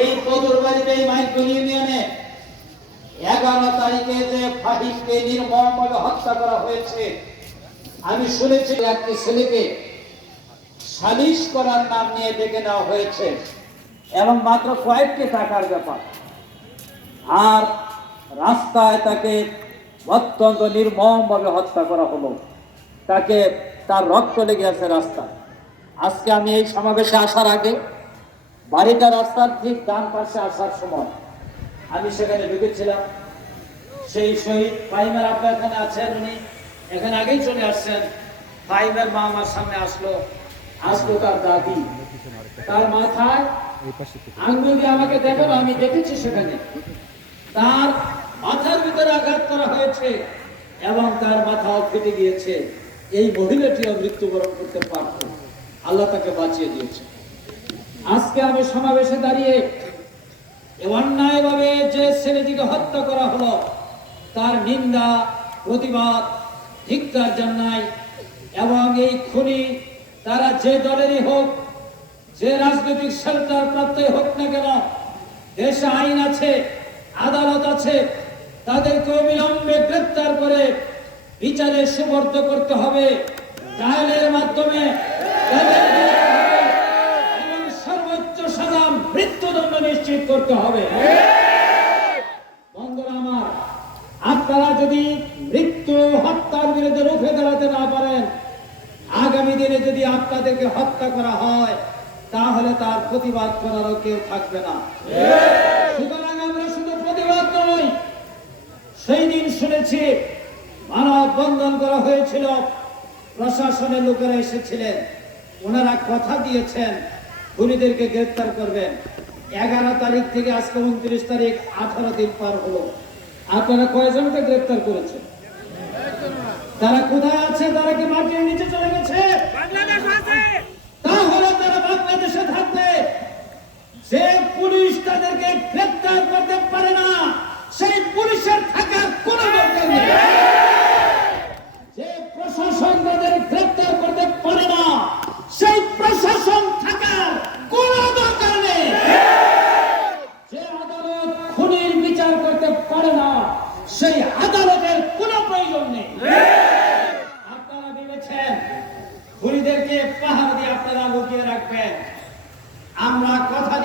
এই পদুরবাড়িতে এই মাইকপুর ইউনিয়নে 11 তারিখে যে ফাহিমকে নির্মমভাবে হত্যা করা হয়েছে, আমি শুনেছি একটি ছেলেকে সালিশ করার নাম নিয়ে ডেকে নেওয়া হয়েছে এবং মাত্র কয়েকটি টাকার ব্যাপার, আর রাস্তায় তাকে অত্যন্ত নির্মমভাবে হত্যা করা হলো। তাকে তার রক্ত লেগে আছে রাস্তা। আজকে আমি এই সমাবেশে আসার আগে বাড়িটা রাস্তার ঠিক ডান পাশে আসার সময় আমি সেখানে ঢুকেছিলাম। সেই শহীদ ফাহিমের আব্বা এখানে আছেন, উনি এখানে আগেই চলে আসছেন। ফাহিমের মা আমার সামনে আসলো তার দাদি, তার মাথায় আঙ্গুল দিয়ে আমাকে দেখালো, আমি দেখেছি সেখানে তার মাথার ভিতরে আঘাত করা হয়েছে এবং তার মাথাও ফেটে গিয়েছে। এই মহিলাটিও মৃত্যুবরণ করতে পারত, আল্লাহ তাকে বাঁচিয়ে দিয়েছে। আজকে আমি সমাবেশে দাঁড়িয়ে অন্যায়ভাবে যে ছেলেটিকে হত্যা করা হলো তার নিন্দা, প্রতিবাদ, ধিক্কার জানাই এবং এই খুনি তারা যে দলেরই হোক, যে রাজনৈতিক শেল্টার প্রাপ্তই হোক না কেন, দেশে আইন আছে, আদালত আছে, তাদেরকে অবিলম্বে গ্রেফতার করে বিচারে সুবর্দ করতে হবে। ট্রায়ালের মাধ্যমে এবং সর্বোচ্চ সাজা মৃত্যুদণ্ড নিশ্চিত করতে হবে। বন্ধুরা আমার, আপনারা যদি মৃত্যু হত্যার বিরুদ্ধে রুখে দাঁড়াতে না পারেন, আগামী দিনে যদি আপনাদেরকে হত্যা করা হয় তাহলে তার প্রতিবাদ করারও কেউ থাকবে না। সুতরাং আমরা শুধু প্রতিবাদ নই, সেই দিন শুনেছি মানববন্ধন করা হয়েছিল, প্রশাসনের লোকেরা এসেছিলেন, ওনারা কথা দিয়েছেন খুনিদেরকে গ্রেফতার করবেন। 11 তারিখ থেকে আজকে 29 তারিখ, 18 দিন পার হলো। আপনারা কয়জনকে গ্রেফতার করেছেন? তারা কোথায় আছে? তারা কি মাটির নিচে চলে গেছে? তাহলে তারা বাংলাদেশে থাকলে যে পুলিশ তাদেরকে গ্রেফতার করতে পারে না, সেই পুলিশের থাকার কোন দরকার নেই। যে প্রশাসন তাদের গ্রেফতার করতে পারে না, সেই প্রশাসন থাকার কোন দরকার নেই। যে আদালত খুনির বিচার করতে পারে না, সেই আদালতের কোন প্রয়োজন নেই। আপনারা ভেবেছেন খুনিদেরকে পাহাড় দিয়ে আপনারা লুকিয়ে রাখবেন। আমরা কথা